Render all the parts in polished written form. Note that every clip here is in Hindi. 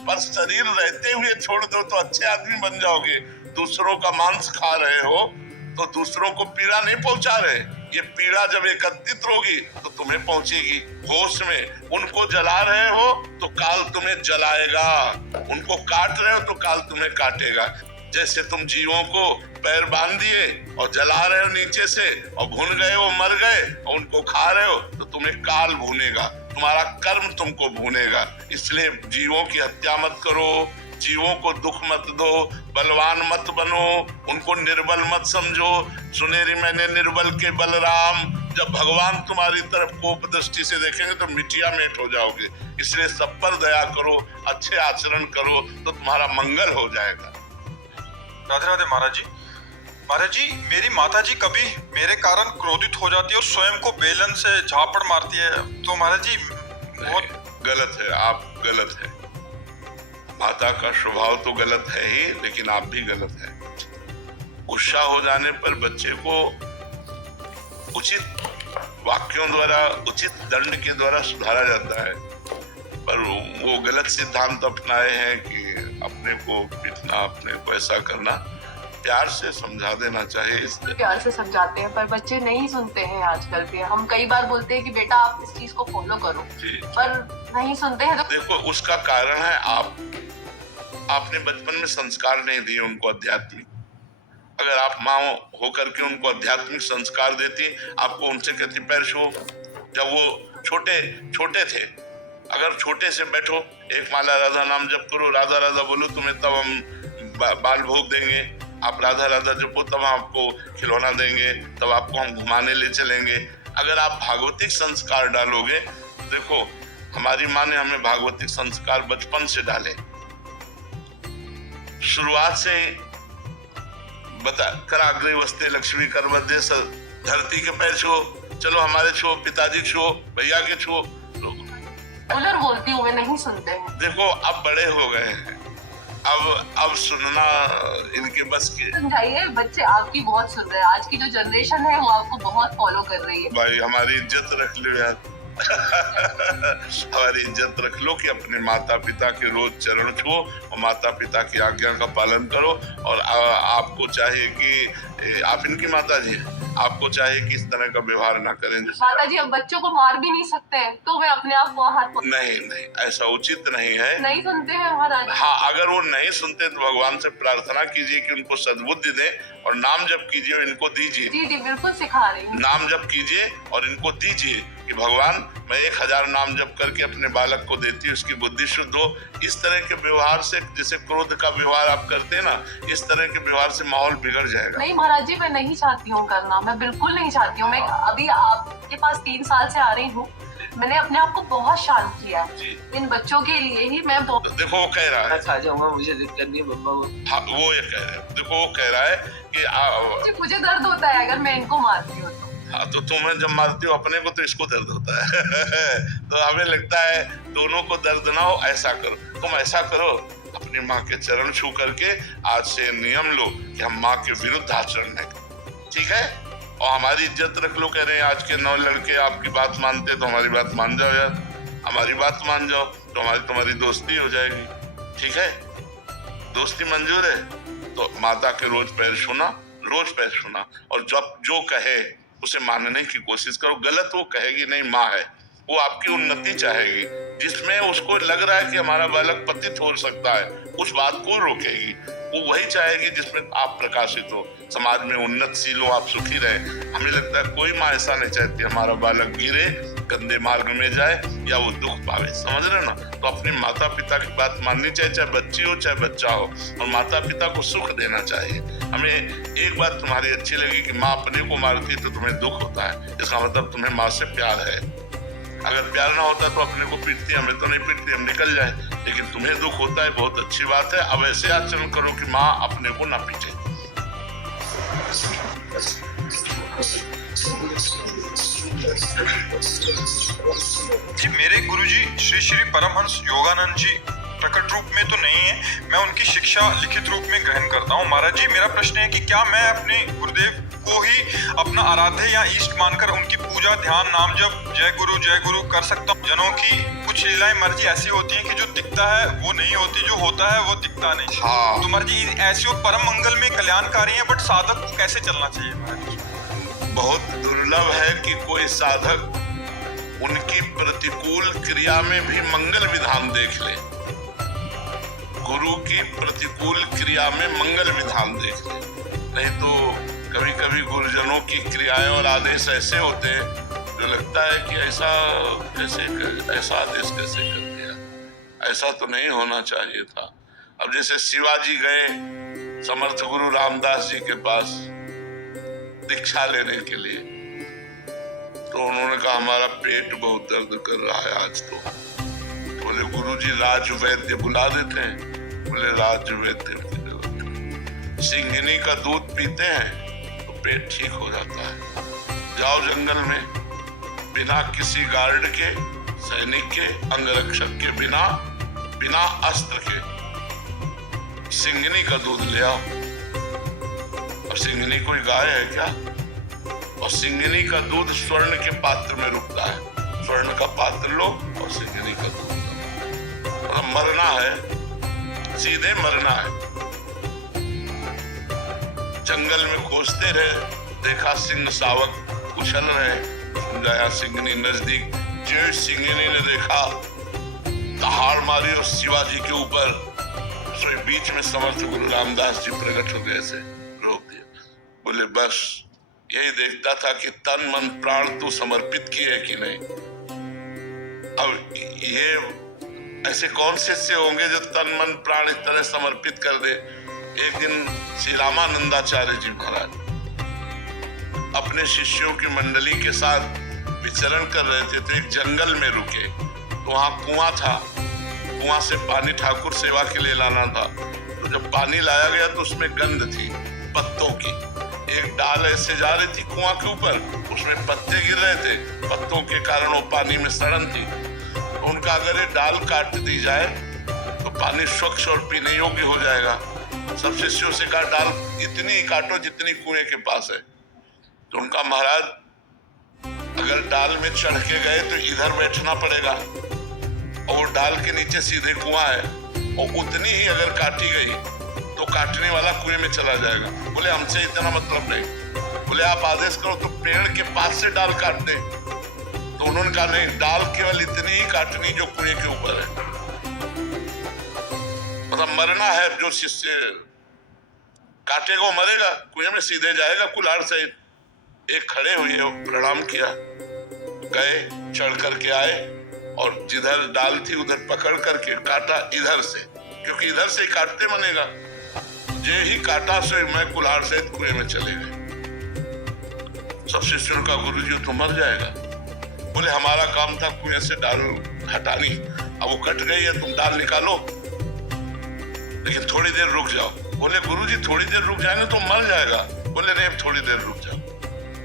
पर शरीर रहते हुए छोड़ दो तो अच्छे आदमी बन जाओगे। दूसरों का मांस खा रहे हो तो दूसरों को पीड़ा नहीं पहुंचा रहे। ये पीड़ा जब एकत्रित होगी तो तुम्हें पहुंचेगी। होश में उनको जला रहे हो तो काल तुम्हें जलाएगा, उनको काट रहे हो तो काल तुम्हें काटेगा। जैसे तुम जीवों को पैर बांध दिए और जला रहे हो नीचे से और भून गए, वो मर गए और उनको खा रहे हो तो तुम्हें काल भूनेगा, तुम्हारा कर्म तुमको भूनेगा। इसलिए जीवों की हत्या मत करो, जीवों को दुख मत दो, बलवान मत बनो, उनको निर्बल मत समझो। सुनेरी मैंने निर्बल के बलराम। जब भगवान तुम्हारी तरफ कोप दृष्टि से देखेंगे तो मिटिया मेट हो जाओगे। इसलिए सब पर दया करो, अच्छे आचरण करो तो तुम्हारा मंगल हो जाएगा। राधे राधे महाराज जी। महाराज जी, मेरी माता जी कभी मेरे कारण क्रोधित हो जाती है और स्वयं को बेलन से झापड़ मारती है, तो महाराज जी बहुत गलत है, आप गलत है। माता का स्वभाव तो गलत है ही, लेकिन आप भी गलत है। गुस्सा हो जाने पर बच्चे को उचित वाक्यों द्वारा, उचित दंड के द्वारा सुधारा जाता है, पर वो गलत सिद्धांत अपनाए हैं कि अपने को पीटना, अपने को ऐसा करना। प्यार से समझा देना चाहिए। प्यार से समझाते हैं पर बच्चे नहीं सुनते हैं आजकल के। हम कई बार बोलते हैं कि बेटा आप इस चीज को फॉलो करो, पर नहीं सुनते हैं। तो देखो, उसका कारण है आपने बचपन में संस्कार नहीं दिए उनको आध्यात्मिक। अगर आप माँ होकर के उनको आध्यात्मिक संस्कार देती, आपको उनसे कहती पैर छू। जब वो छोटे थे, अगर छोटे से बैठो, एक माला राधा नाम जप करो, राधा राधा बोलो तुम्हें, तब हम बाल भोग देंगे। आप राधा राधा जपो तब आपको खिलौना देंगे, तब आपको हम घुमाने ले चलेंगे। अगर आप भागवतिक संस्कार डालोगे, देखो हमारी माँ ने हमें भागवतिक संस्कार बचपन से डाले, शुरुआत से ही बता कराग्रे वस्ते लक्ष्मी कर मध्य धरती के पैर छो, चलो हमारे छो, पिताजी छो, भैया के छो। उलर बोलती हूँ, नहीं सुनते हैं। देखो अब बड़े हो गए हैं, अब सुनना इनके बस की। समझाइए, बच्चे आपकी बहुत सुन रहे हैं। आज की जो जनरेशन है वो आपको बहुत फॉलो कर रही है। भाई हमारी इज्जत रख लो यार। हमारी इज्जत रख लो कि अपने माता पिता के रोज चरण छुओ और माता पिता की आज्ञा का पालन करो। और आपको चाहिए कि आप इनकी माता जी हैं, आपको चाहिए कि इस तरह का व्यवहार ना करें। माता जी अब बच्चों को मार भी नहीं सकते हैं, तो वे अपने आप को हाथ नहीं, ऐसा उचित नहीं है। नहीं सुनते हैं महाराज। हाँ, अगर वो नहीं सुनते तो भगवान से प्रार्थना कीजिए कि उनको सद्बुद्धि दे और नाम जप कीजिए और इनको दीजिए। जी बिल्कुल सिखा रही हूँ। नाम जप कीजिए और इनको दीजिए कि भगवान मैं 1000 नाम जप करके अपने बालक को देती हूँ, उसकी बुद्धि शुद्ध हो। इस तरह के व्यवहार से, जैसे क्रोध का व्यवहार आप करते हैं ना, इस तरह के व्यवहार से माहौल बिगड़ जाएगा। नहीं महाराज जी, मैं नहीं चाहती हूँ करना, मैं बिल्कुल नहीं चाहती हूँ। मैं अभी आपके पास 3 साल से आ रही हूँ, मैंने अपने आप को बहुत शांत किया है इन बच्चों के लिए ही। मैं देखो वो कह रहा है आ जाऊंगा, मुझे दिक्कत नहीं बब्बा को। हाँ, वो ये कह रहे हैं। देखो वो कह रहा है कि मुझे दर्द होता है अगर मैं इनको मारती हूँ तो। हाँ, तो तुम्हें जब मारती हो अपने को तो इसको दर्द होता है। तो हमें लगता है दोनों को दर्द ना हो, ऐसा करो, तुम ऐसा करो, अपनी माँ के चरण छू करके आज से नियम लो कि हम माँ के विरुद्ध आचरण नहीं करें, ठीक है? और हमारी इज्जत रख लो। कह रहे हैं आज के 9 लड़के आपकी बात मानते, तो हमारी बात मान जाओ यार, हमारी बात मान जाओ तो तुम्हारी दोस्ती हो जाएगी, ठीक है? दोस्ती मंजूर है तो माता के रोज पैर छूना और जब जो कहे उसे मानने की कोशिश करो। गलत वो कहेगी नहीं, माँ है, वो आपकी उन्नति चाहेगी। जिसमें उसको लग रहा है कि हमारा बालक पतित हो सकता है, उस बात को रोकेगी। वो वही चाहेगी जिसमें आप प्रकाशित हो, समाज में उन्नतशील हो, आप सुखी रहे। हमें लगता है कोई माँ ऐसा नहीं चाहती हमारा बालक गिरे, गंदे मार्ग में जाए या वो दुख पावे, समझ रहे ना? तो अपने माता पिता की बात माननी चाहिए, चाहे बच्ची हो चाहे बच्चा हो, और माता पिता को सुख देना चाहिए। हमें एक बात तुम्हारी अच्छी लगी कि माँ अपने को मारती है तो तुम्हें दुख होता है, इसका मतलब तुम्हें माँ से प्यार है। अगर प्यार ना होता तो अपने को पीटती, हमें तो नहीं पीटती, हम निकल जाए, लेकिन तुम्हें दुख होता है, बहुत अच्छी बात है। अब ऐसे आचरण करो कि माँ अपने को ना पीटे। जी मेरे गुरुजी श्री श्री परमहंस योगानंद जी प्रकट रूप में तो नहीं है, मैं उनकी शिक्षा लिखित रूप में ग्रहण करता हूँ। महाराज जी, मेरा प्रश्न है कि क्या मैं अपने गुरुदेव को ही अपना आराध्य या इष्ट मानकर उनकी पूजा, ध्यान, नाम जप, जय गुरु कर सकता हूँ? जनों की कुछ लीलाएं महाराज जी ऐसी होती हैं कि जो दिखता है वो नहीं होती, जो होता है वो दिखता नहीं। हाँ। तो महाराज जी ऐसे परम मंगल में कल्याणकारी है, बट साधक को कैसे चलना चाहिए महाराज जी? बहुत दुर्लभ है कि कोई साधक उनकी प्रतिकूल क्रिया में भी मंगल विधान देख ले। गुरु की प्रतिकूल क्रिया में मंगल विधान देख ले। नहीं तो कभी कभी गुरुजनों की क्रियाएं और आदेश ऐसे होते हैं जो लगता है कि ऐसा आदेश कैसे कर दिया, ऐसा तो नहीं होना चाहिए था। अब जैसे शिवाजी गए समर्थ गुरु रामदास जी के पास दीक्षा लेने के लिए, तो उन्होंने कहा हमारा पेट बहुत दर्द कर रहा है आज तो। बोले गुरुजी राज वैद्य बुला देते हैं। बोले राज वैद्य की जरूरत नहीं, सिंघनी का दूध पीते हैं तो पेट ठीक हो जाता है। जाओ जंगल में, बिना किसी गार्ड के, सैनिक के, अंगरक्षक के, बिना अस्त्र के सिंघनी का दूध ले आओ। और सिंघनी कोई गाय है क्या? और सिंघनी का दूध स्वर्ण के पात्र में रुकता है। स्वर्ण का पात्र लो और सिंघनी का दूध लो। और मरना है, सीधे मरना है। जंगल में खोजते रहे, देखा सिंह शावक उछल रहे, गया सिंघनी नजदीक। जो सिंघनी ने देखा, दहाड़ मारी और शिवाजी के ऊपर, सो बीच में समर्थ गुरु रामदास जी प्रकट हो गए, से रोक दिया। बोले बस यही देखता था कि तन मन प्राण तू समर्पित किए कि नहीं। अब ये ऐसे कौन से होंगे जो तन मन प्राण इस तरह समर्पित कर दे। एक दिन श्री रामानंदाचार्य जी महाराज अपने शिष्यों की मंडली के साथ विचरण कर रहे थे, तो एक जंगल में रुके। तो वहां कुआं था, कुआं से पानी ठाकुर सेवा के लिए लाना था। तो जब पानी लाया गया तो उसमें गंध थी पत्तों की। एक डाल ऐसे जा रही थी कुआं के ऊपर, उसमें पत्ते गिर रहे थे, पत्तों के कारण वो पानी में सड़न थी। तो उनका अगर ये डाल काट दी जाए तो पानी स्वच्छ और पीने योग्य हो जाएगा। सब शिष्यों से कहा डाल इतनी ही काटो जितनी कुएं के पास है। तो उनका महाराज अगर डाल में चढ़ के गए तो इधर बैठना पड़ेगा, और वो डाल के नीचे सीधे कुआं है, और उतनी ही अगर काटी गई तो काटने वाला कुएं में चला जाएगा। बोले हमसे इतना मतलब नहीं। बोले आप आदेश करो तो पेड़ के पास से डाल काट दे। तो उन्होंने कहा नहीं, डाल केवल इतनी ही काटनी जो कुएं के ऊपर है। मतलब मरना है, जो शिष्य काटेगा वो मरेगा, कुएं में सीधे जाएगा कुल्हाड़ से। एक खड़े हुए प्रणाम किया, गए चढ़ करके आए, और जिधर डाल थी उधर पकड़ करके काटा इधर से, क्योंकि इधर से काटते बनेगा। जे ही काटा से मैं कुल्हाड़ से कुएं में चले गए। सब शिष्यों का गुरुजी तो मर जाएगा। बोले हमारा काम था कुएं से डाल हटानी, अब वो कट गई है, तुम डाल निकालो, लेकिन थोड़ी देर रुक जाओ। बोले गुरुजी थोड़ी देर रुक जाएंगे तो मर जाएगा। बोले नहीं, थोड़ी देर रुक जाओ।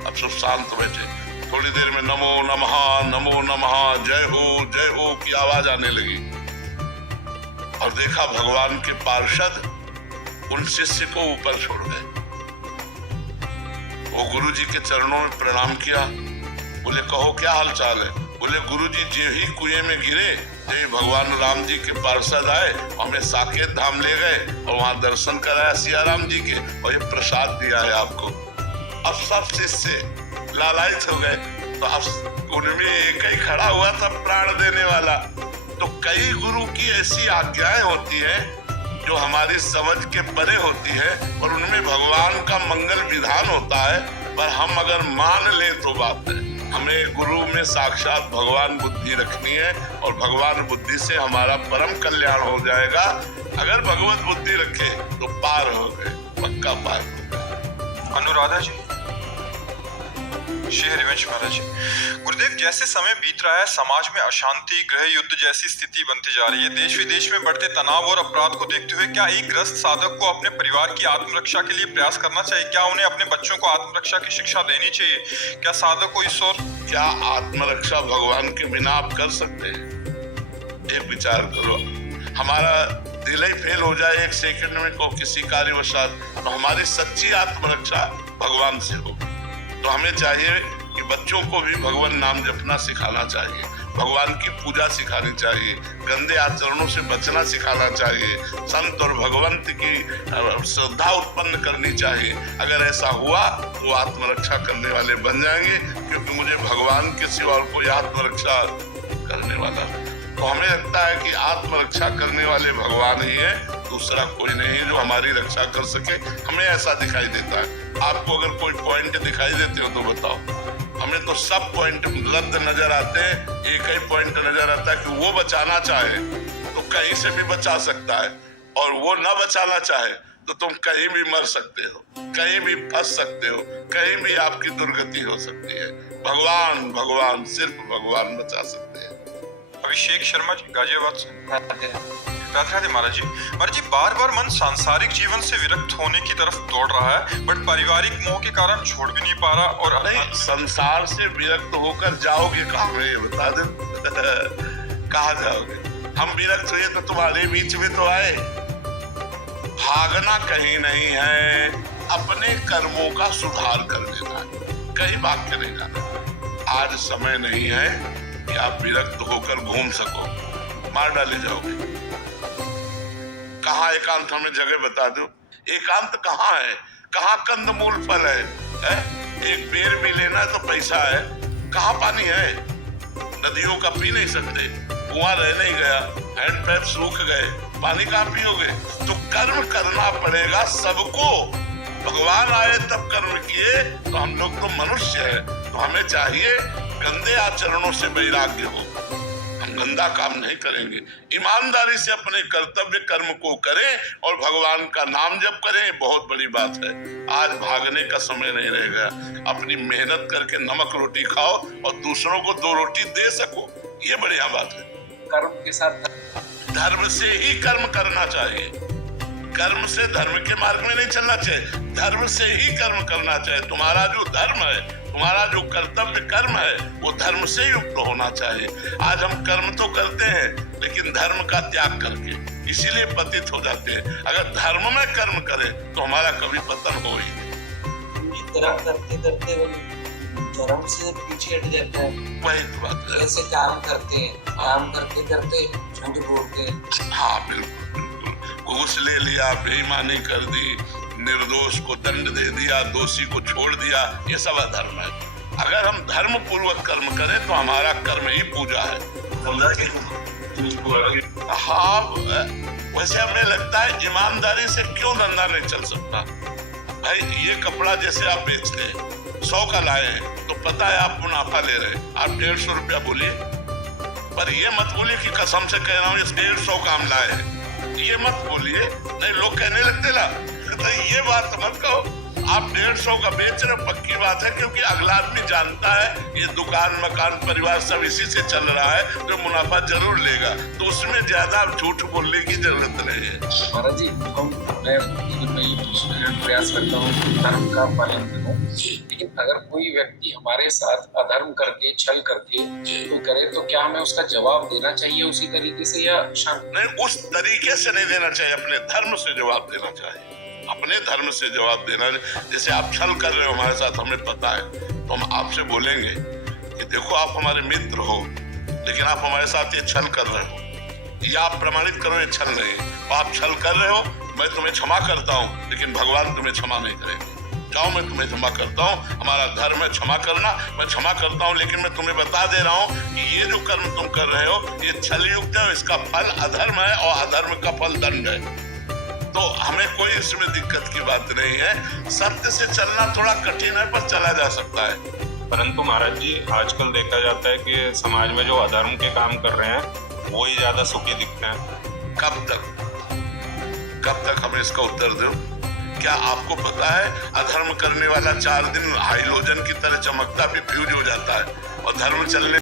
अब सब शांत बैठे। थोड़ी देर में नमो नमः जय हो की आवाज आने लगी, और देखा भगवान के पार्षद उन शिष्य को ऊपर छोड़ गए। वो गुरुजी के चरणों में प्रणाम किया। बोले कहो क्या हाल चाल है? बोले गुरुजी जे ही कुएं में गिरे, जे भगवान राम जी के पार्षद आए, हमें साकेत धाम ले गए और वहां दर्शन कराया सिया राम जी के, और ये प्रसाद दिया है आपको। अब सब शिष्य लालायित हो गए। तो अब उनमें एक ही खड़ा हुआ था प्राण देने वाला। तो कई गुरु की ऐसी आज्ञाएं होती है जो हमारी समझ के परे होती है, और उनमें भगवान का मंगल विधान होता है। पर हम अगर मान ले तो बात है, हमें गुरु में साक्षात भगवान बुद्धि रखनी है, और भगवान बुद्धि से हमारा परम कल्याण हो जाएगा। अगर भगवत बुद्धि रखे तो पार हो गए, पक्का पार हो गए। अनुराधा जी, श्री हरिवंश महाराज जी, गुरुदेव जैसे समय बीत रहा है, समाज में अशांति, गृह युद्ध जैसी स्थिति बनती जा रही है। देश विदेश में बढ़ते तनाव और अपराध को देखते हुए क्या एक ग्रस्त साधक को अपने परिवार की आत्मरक्षा के लिए प्रयास करना चाहिए? क्या उन्हें अपने बच्चों को आत्मरक्षा की शिक्षा देनी चाहिए? क्या साधक को इस ओर? क्या आत्मरक्षा भगवान के बिना आप कर सकते हैं? एक विचार करो। हमारा दिल ही फेल हो जाए एक सेकंड में को किसी कार्यवशात, तो हमारी सच्ची आत्मरक्षा भगवान से हो। तो हमें चाहिए कि बच्चों को भी भगवान नाम जपना सिखाना चाहिए, भगवान की पूजा सिखानी चाहिए, गंदे आचरणों से बचना सिखाना चाहिए, संत और भगवंत की श्रद्धा उत्पन्न करनी चाहिए। अगर ऐसा हुआ तो आत्मरक्षा करने वाले बन जाएंगे, क्योंकि मुझे भगवान के सिवा और कोई आत्मरक्षा करने वाला। तो हमें लगता है कि आत्मरक्षा करने वाले भगवान ही है, दूसरा कोई नहीं जो हमारी रक्षा कर सके। हमें ऐसा दिखाई देता है। आपको अगर कोई पॉइंट दिखाई देते हो तो बताओ। हमें तो सब पॉइंट गलत नजर आते हैं, एक ही पॉइंट नजर आता है कि वो बचाना चाहे तो कहीं से भी बचा सकता है, और वो ना बचाना चाहे तो तुम कहीं भी मर सकते हो, कहीं भी फंस सकते हो, कहीं भी आपकी दुर्गति हो सकती है। भगवान भगवान सिर्फ भगवान बचा सकते हैं। अभिषेक शर्मा जी, गाजियाबाद से। राधे राधे महाराज जी। महाराज जी, बार बार मन सांसारिक जीवन से विरक्त होने की तरफ दौड़ रहा है, बट पारिवारिक मोह के कारण छोड़ भी नहीं पा रहा। और नहीं, संसार से विरक्त होकर जाओगे कहाँ में, ये बता दे। कहाँ जाओगे? हम विरक्त हुए तो तुम्हारे बीच में तो आए। भागना कहीं नहीं है, अपने कर्मों का सुधार कर लेना है, कहीं भाग के नहीं जाना। आज समय नहीं है कि आप विरक्त होकर घूम सको, मार डाले जाओगे। कहाँ एकांत, हमें जगह बता दो। एकांत कहाँ है? कहाँ कंदमूल फल है? एक बेर भी लेना तो पैसा है, कहाँ पानी है? नदियों का पी नहीं सकते, कुआं रह नहीं गया, हैंड पैप सूख गए, पानी कहाँ पियोगे? तो कर्म करना पड़ेगा सबको। भगवान आए तब कर्म किए, तो हम लोग तो मनुष्य हैं, तो हमें चाहिए गंदे आचरणों से वैराग्य हो। हम गंदा काम नहीं करेंगे, ईमानदारी से अपने कर्तव्य कर्म को करें और भगवान का नाम जप करें। बहुत बड़ी बात है। आज भागने का समय नहीं रहेगा। अपनी मेहनत करके नमक रोटी खाओ और दूसरों को 2 रोटी दे सको, ये बढ़िया बात है। कर्म के साथ धर्म से ही कर्म करना चाहिए, कर्म से धर्म के मार्ग में नहीं चलना चाहिए, धर्म से ही कर्म करना चाहिए। तुम्हारा जो धर्म है, तुम्हारा जो कर्तव्य कर्म है, वो धर्म से युक्त होना चाहिए। आज हम कर्म तो करते हैं लेकिन धर्म का त्याग करके, इसीलिए पतित हो जाते हैं। अगर धर्म में कर्म करें तो हमारा कभी पतन हो ही नहीं। कर्म करते करते धर्म से पीछे हट जाता है। वही तो बात है। ऐसे काम करते हैं, काम करते करते झूठ बोलते हैं। हाँ बिल्कुल बिल्कुल। घूस ले लिया, बेईमानी कर दी, निर्दोष को दंड दे दिया, दोषी को छोड़ दिया, ये सब अधर्म है। अगर हम धर्म पूर्वक कर्म करें तो हमारा कर्म ही पूजा है। हाँ, वैसे हमें लगता है ईमानदारी से क्यों धंधा नहीं चल सकता। भाई ये कपड़ा जैसे आप बेचते हैं, 100 का लाए हैं तो पता है आप मुनाफा ले रहे हैं, आप 150 रुपया बोलिए, पर ये मत बोलिए कि कसम से कह रहा हूँ इस 150 का हम लाए हैं, ये मत बोलिए, नहीं लोग कहने लगते ला। तो ये बात मत कहो। आप 150 का बेच रहे, पक्की बात है, क्योंकि अगला आदमी जानता है ये दुकान मकान परिवार सब इसी से चल रहा है, जो मुनाफा जरूर लेगा, तो उसमें ज्यादा झूठ बोलने की जरूरत नहीं है। महाराज जी, मैं प्रयास करता हूँ धर्म का पालन करूँ, लेकिन अगर कोई व्यक्ति हमारे साथ अधर्म करके, छल करके तो करे, तो क्या हमें उसका जवाब देना चाहिए उसी तरीके से या शांत? नहीं, उस तरीके से नहीं देना चाहिए, अपने धर्म से जवाब देना चाहिए, अपने धर्म से जवाब देना। जैसे आप छल कर रहे हो हमारे साथ, हमें पता है, तो हम आपसे बोलेंगे कि देखो आप हमारे मित्र हो, लेकिन आप हमारे साथ ये छल कर रहे हो, या आप प्रमाणित करो ये छल नहीं है, तो आप छल कर रहे हो, मैं तुम्हें क्षमा करता हूँ, लेकिन भगवान तुम्हें क्षमा नहीं करेंगे। जाओ, मैं तुम्हें क्षमा करता हूँ, हमारा धर्म है क्षमा करना, मैं क्षमा करता हूँ, लेकिन मैं तुम्हें बता दे रहा हूँ कि ये जो कर्म तुम कर रहे हो ये छल युक्त है, इसका फल अधर्म है और अधर्म का फल दंड है। तो हमें कोई इसमें दिक्कत की बात नहीं है। सत्य से चलना थोड़ा कठिन है, पर चला जा सकता है। परंतु महाराज जी, आजकल देखा जाता है कि समाज में जो अधर्म के काम कर रहे हैं वो ही ज्यादा सुखी दिखते हैं। कब तक हमें इसका उत्तर दो। क्या आपको पता है अधर्म करने वाला 4 दिन हाइलोजन की तरह चमकता भी फ्यूज हो जाता है, और धर्म चलने